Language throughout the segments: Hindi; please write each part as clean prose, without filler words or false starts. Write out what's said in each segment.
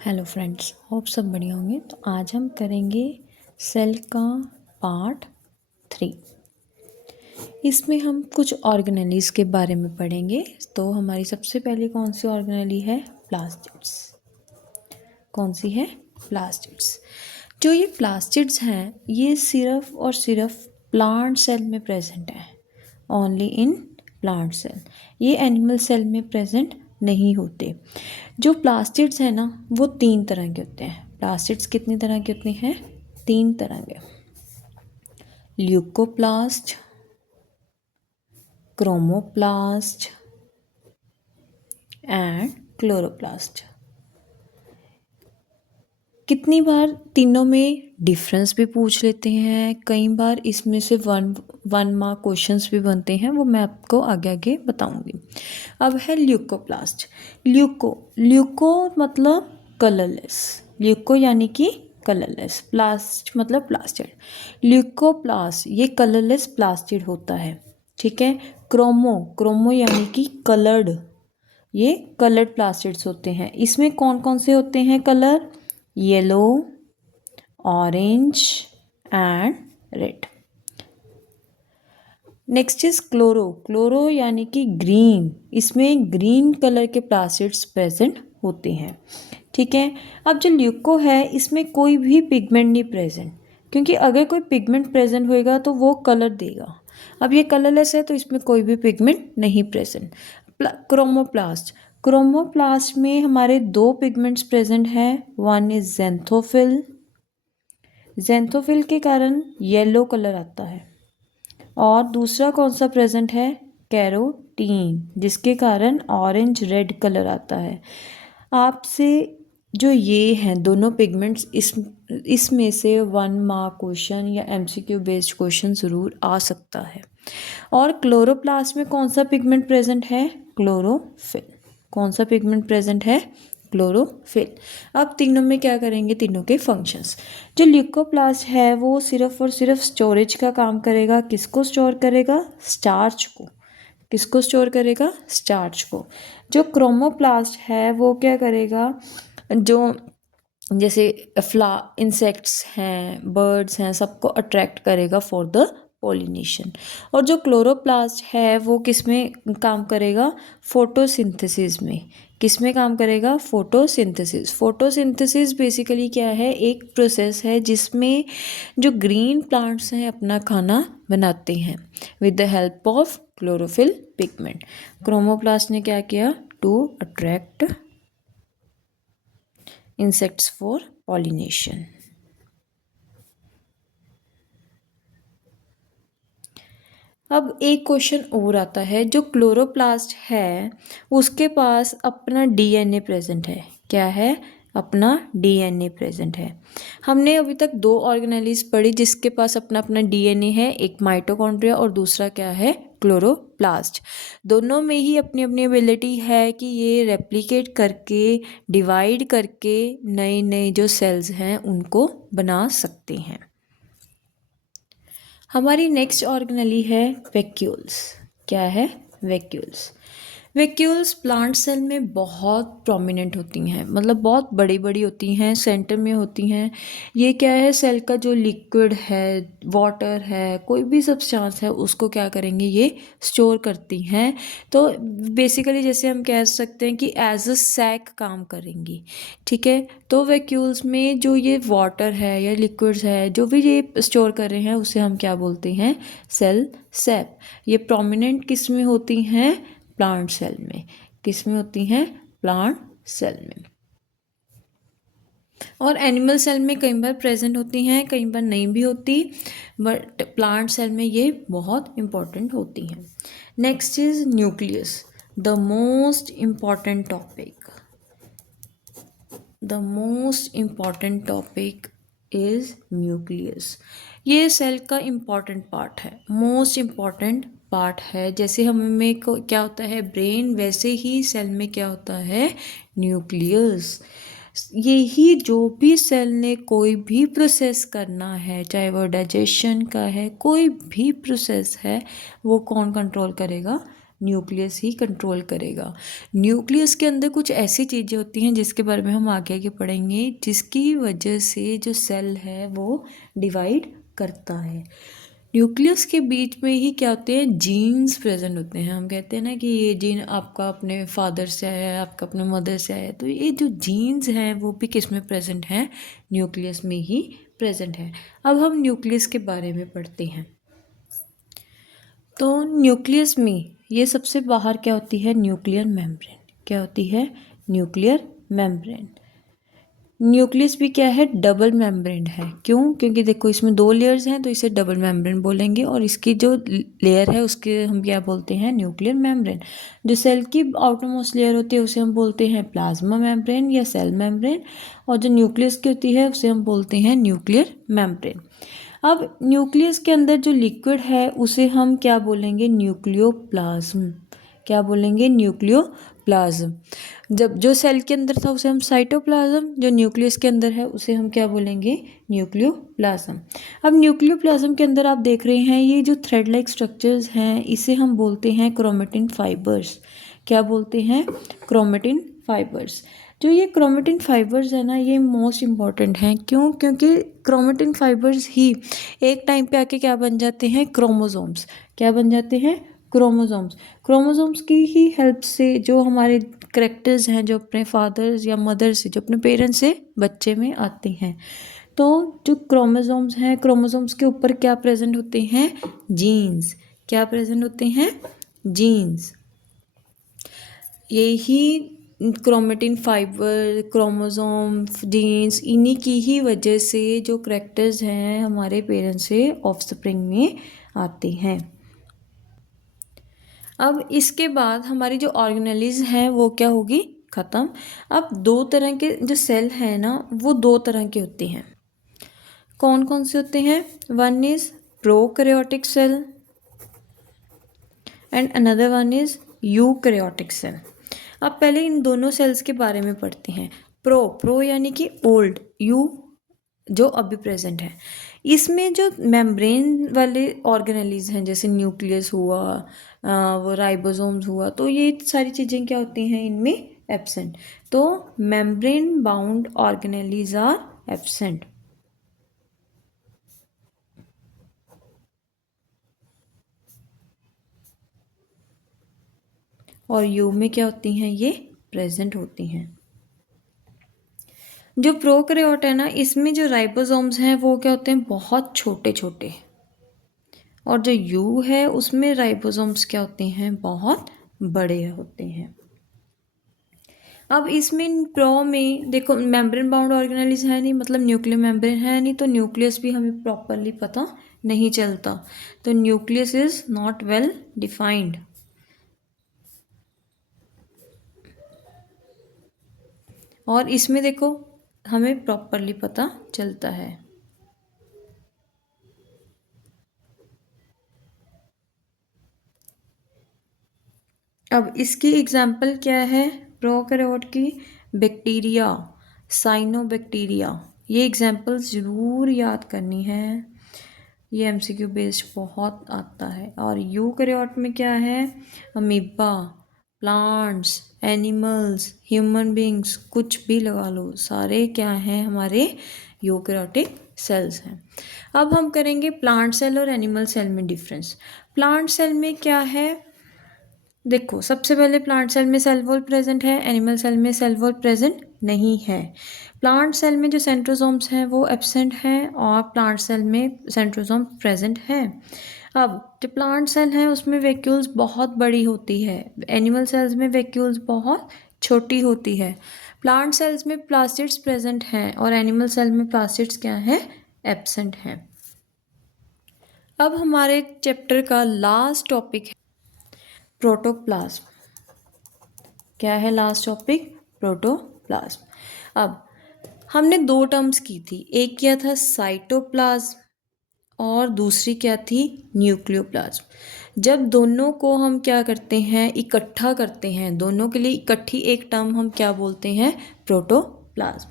हेलो फ्रेंड्स, होप सब बढ़िया होंगे। तो आज हम करेंगे सेल का पार्ट 3। इसमें हम कुछ ऑर्गेनेलीज के बारे में पढ़ेंगे। तो हमारी सबसे पहले कौन सी ऑर्गेनेली है? प्लास्टिड्स। कौन सी है? प्लास्टिड्स। जो ये प्लास्टिड्स हैं ये सिर्फ और सिर्फ प्लांट सेल में प्रेजेंट है। Only in plant cell. ये एनिमल सेल में प्रेजेंट नहीं होते। जो प्लास्टिड्स हैं ना वो 3 तरह के होते हैं। प्लास्टिड्स कितनी तरह के होते हैं? 3 तरह के। Leucoplast, chromoplast and chloroplast. कितनी बार तीनों में डिफरेंस भी पूछ लेते हैं, कई बार इसमें से वन मार्क क्वेश्चंस भी बनते हैं, वो मैं आपको आगे आगे बताऊंगी। अब है ल्यूकोप्लास्ट। ल्यूको मतलब कलरलेस। ल्यूको यानी कि कलरलेस, प्लास्ट मतलब प्लास्टिड। ल्यूकोप्लास्ट ये कलरलेस प्लास्टिड होता है, ठीक है। क्रोमो यानी कि कलर्ड, ये कलर्ड प्लास्टिड्स होते हैं। इसमें कौन कौन से होते हैं colour? Yellow, orange and red. Next is chloro यानी कि ग्रीन। इसमें ग्रीन कलर के प्लास्टिड्स प्रेजेंट होते हैं, ठीक है। अब जो ल्यूको है इसमें कोई भी पिगमेंट नहीं प्रेजेंट, क्योंकि अगर कोई पिगमेंट प्रेजेंट होएगा तो वो कलर देगा। अब ये कलरलेस है तो इसमें कोई भी पिगमेंट नहीं प्रेजेंट। क्रोमोप्लास्ट में हमारे 2 पिगमेंट्स प्रेजेंट हैं। वन इज जेंथोफिल के कारण येलो कलर आता है, और दूसरा कौन सा प्रेजेंट है? कैरोटीन, जिसके कारण ऑरेंज रेड कलर आता है। आपसे जो ये हैं दोनों पिगमेंट्स, इसमें से 1 मार्क क्वेश्चन या एमसीक्यू बेस्ड क्वेश्चन ज़रूर आ सकता है। और क्लोरोप्लास्ट में कौन सा पिगमेंट प्रेजेंट है? क्लोरोफिल। कौन सा पिगमेंट प्रेजेंट है? क्लोरोफिल। अब तीनों में क्या करेंगे? तीनों के फंक्शंस। जो ल्यूकोप्लास्ट है वो सिर्फ और सिर्फ स्टोरेज का काम करेगा। किसको स्टोर करेगा? स्टार्च को। किसको स्टोर करेगा? स्टार्च को। जो क्रोमोप्लास्ट है वो क्या करेगा? जो जैसे इंसेक्ट्स हैं, बर्ड्स हैं, सबको अट्रैक्ट करेगा फॉर द पॉलिनेशन। और जो क्लोरोप्लास्ट है वो किस में काम करेगा? फोटोसिंथेसिस में। किस में काम करेगा? फोटोसिंथेसिस बेसिकली क्या है? एक प्रोसेस है जिसमें जो ग्रीन प्लांट्स हैं अपना खाना बनाते हैं with the help of chlorophyll pigment. Chromoplast ने क्या किया? To attract insects for pollination। अब एक क्वेश्चन और आता है, जो क्लोरोप्लास्ट है उसके पास अपना डीएनए प्रेजेंट है। क्या है? अपना डीएनए प्रेजेंट है। हमने अभी तक 2 ऑर्गेनेलीज पढ़ी जिसके पास अपना अपना डीएनए है, एक माइटोकॉन्ड्रिया और दूसरा क्या है? क्लोरोप्लास्ट। दोनों में ही अपनी अपनी एबिलिटी है कि ये रेप्लिकेट करके, डिवाइड करके नए नए जो सेल्स हैं उनको बना सकते हैं। हमारी नेक्स्ट ऑर्गेनेली है वैक्यूल्स। क्या है? वैक्यूल्स। वैक्यूल्स प्लांट सेल में बहुत प्रोमिनेंट होती हैं, मतलब बहुत बड़ी बड़ी होती हैं, सेंटर में होती हैं। ये क्या है? सेल का जो लिक्विड है, वाटर है, कोई भी सब्सटेंस है उसको क्या करेंगे? ये स्टोर करती हैं। तो बेसिकली जैसे हम कह सकते हैं कि एज अ सैक काम करेंगी, ठीक है। तो वैक्यूल्स में जो ये वाटर है या लिक्विड्स है जो भी ये स्टोर कर रहे हैं उसे हम क्या बोलते हैं? Cell SAP. ये प्रोमिनेंट किस में होती हैं? प्लांट सेल में। किस में होती हैं? प्लांट सेल में। और एनिमल सेल में कई बार प्रेजेंट होती हैं, कई बार नहीं भी होती, बट प्लांट सेल में ये बहुत इंपॉर्टेंट होती हैं। Next is nucleus, the most important topic. The most important topic is nucleus. ये सेल का इम्पॉर्टेंट पार्ट है, मोस्ट इम्पॉर्टेंट पार्ट है। जैसे हमें को क्या होता है? ब्रेन, वैसे ही सेल में क्या होता है? न्यूक्लियस। यही जो भी सेल ने कोई भी प्रोसेस करना है, चाहे वो डाइजेशन का है, कोई भी प्रोसेस है, वो कौन कंट्रोल करेगा? न्यूक्लियस ही कंट्रोल करेगा। न्यूक्लियस के अंदर कुछ ऐसी चीज़ें होती हैं जिसके बारे में हम आगे आगे पढ़ेंगे, जिसकी वजह से जो सेल है वो डिवाइड करता है। न्यूक्लियस के बीच में ही क्या होते हैं, जीन्स प्रेजेंट होते हैं। हम कहते हैं ना कि ये जीन आपका अपने फादर से आया है, आपका अपने मदर से आया है, तो ये जो जीन्स हैं वो भी किस में प्रेजेंट हैं, न्यूक्लियस में ही प्रेजेंट है। अब हम न्यूक्लियस के बारे में पढ़ते हैं। तो न्यूक्लियस में ये सबसे बाहर क्या होती है, न्यूक्लियर मेम्ब्रेन। क्या होती है, न्यूक्लियर मेम्ब्रेन। न्यूक्लियस भी क्या है, डबल मेम्ब्रेन है। क्यों, क्योंकि देखो इसमें 2 लेयर्स हैं तो इसे डबल मेम्ब्रेन बोलेंगे, और इसकी जो लेयर है उसके हम क्या बोलते हैं, न्यूक्लियर मेम्ब्रेन। जो सेल की आउटर मोस्ट लेयर होती है उसे हम बोलते हैं प्लाज्मा मेम्ब्रेन या सेल मेम्ब्रेन, और जो न्यूक्लियस की होती है उसे हम बोलते हैं न्यूक्लियर मेम्ब्रेन। अब न्यूक्लियस के अंदर जो लिक्विड है उसे हम क्या बोलेंगे, न्यूक्लियोप्लाज्म। क्या बोलेंगे, न्यूक्लियोप्लाज्म। जब जो सेल के अंदर था उसे हम साइटोप्लाज्म, जो न्यूक्लियस के अंदर है उसे हम क्या बोलेंगे, न्यूक्लियोप्लाज्म। अब न्यूक्लियोप्लाज्म के अंदर आप देख रहे हैं ये जो थ्रेड लाइक स्ट्रक्चर्स हैं इसे हम बोलते हैं क्रोमेटिन फाइबर्स। क्या बोलते हैं, क्रोमेटिन फाइबर्स। जो ये क्रोमेटिन फाइबर्स है ना ये मोस्ट इम्पॉर्टेंट हैं। क्यों, क्योंकि क्रोमेटिन फाइबर्स ही एक टाइम पे आके क्या बन जाते हैं, क्रोमोसोम्स। क्या बन जाते हैं, क्रोमोसोम्स। क्रोमोसोम्स की ही हेल्प से जो हमारे करैक्टर्स हैं, जो अपने फादर्स या मदर से, जो अपने पेरेंट्स से बच्चे में आते हैं, तो जो क्रोमोसोम्स हैं, क्रोमोसोम्स के ऊपर क्या प्रेजेंट होते हैं, जीन्स। क्या प्रेजेंट होते हैं, जीन्स। यही क्रोमेटिन फाइबर, क्रोमोसोम, जीन्स, इन्हीं की ही वजह से जो करैक्टर्स हैं हमारे पेरेंट्स से ऑफस्प्रिंग में आते हैं। अब इसके बाद हमारी जो ऑर्गेनेलिज हैं वो क्या होगी, ख़त्म। अब 2 तरह के जो सेल हैं ना वो 2 तरह के होते हैं। कौन कौन से होते हैं, one is prokaryotic cell and another one is eukaryotic cell. अब पहले इन दोनों सेल्स के बारे में पढ़ते हैं। प्रो यानी कि ओल्ड, यू जो अभी प्रेजेंट है। इसमें जो मेम्ब्रेन वाले ऑर्गेनेलिज हैं जैसे न्यूक्लियस हुआ, वो राइबोसोम्स हुआ, तो ये सारी चीज़ें क्या होती हैं इनमें, एब्सेंट। तो membrane bound organelles are absent. और यू में क्या होती हैं, ये प्रेजेंट होती हैं। जो प्रोकैरियोट है ना इसमें जो राइबोसोम्स हैं वो क्या होते हैं, बहुत छोटे छोटे, और जो यू है उसमें राइबोसोम्स क्या होते हैं, बहुत बड़े होते हैं। अब इसमें प्रो में देखो मेम्ब्रेन बाउंड ऑर्गेनेलिज है नहीं, मतलब न्यूक्लियर मेम्ब्रेन है नहीं, तो न्यूक्लियस भी हमें प्रॉपरली पता नहीं चलता। तो nucleus is not well defined. और इसमें देखो हमें प्रॉपरली पता चलता है। अब इसकी एग्जाम्पल क्या है प्रोकैरियोट की, बैक्टीरिया, साइनोबैक्टीरिया। ये एग्जाम्पल्स ज़रूर याद करनी है, ये एमसीक्यू बेस्ड बहुत आता है। और यूकैरियोट में क्या है, amoeba, plants, animals, human beings, कुछ भी लगा लो, सारे क्या हैं हमारे यूकैरियोटिक सेल्स हैं। अब हम करेंगे प्लांट सेल और एनिमल सेल में डिफरेंस। प्लांट सेल में क्या है, देखो सबसे पहले प्लांट सेल में सेल वॉल प्रेजेंट है, एनिमल सेल में सेल वॉल प्रेजेंट नहीं है। प्लांट सेल में जो सेंट्रोसोम्स हैं वो एब्सेंट हैं, और प्लांट सेल में सेंट्रोसोम प्रेजेंट है। अब जो प्लांट सेल है उसमें वैक्यूल्स बहुत बड़ी होती है, एनिमल सेल्स में वैक्यूल्स बहुत छोटी होती है। प्लांट सेल्स में प्लास्टिड्स प्रेजेंट हैं और एनिमल सेल में प्लास्टिड्स क्या है, एब्सेंट हैं। अब हमारे चैप्टर का लास्ट टॉपिक है प्रोटोप्लाज्म। क्या है लास्ट टॉपिक, प्रोटोप्लाज्म। अब हमने 2 टर्म्स की थी, एक क्या था साइटोप्लाज्म और दूसरी क्या थी न्यूक्लियोप्लाज्म। जब दोनों को हम क्या करते हैं, इकट्ठा करते हैं, दोनों के लिए इकट्ठी एक टर्म हम क्या बोलते हैं, प्रोटोप्लाज्म।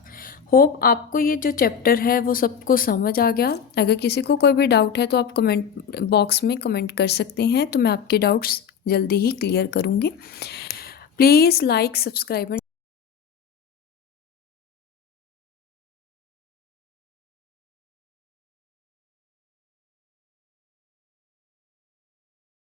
होप आपको ये जो चैप्टर है वो सबको समझ आ गया। अगर किसी को कोई भी डाउट है तो आप कमेंट बॉक्स में कमेंट कर सकते हैं, तो मैं आपके डाउट्स जल्दी ही क्लियर करूँगी। Please like subscribe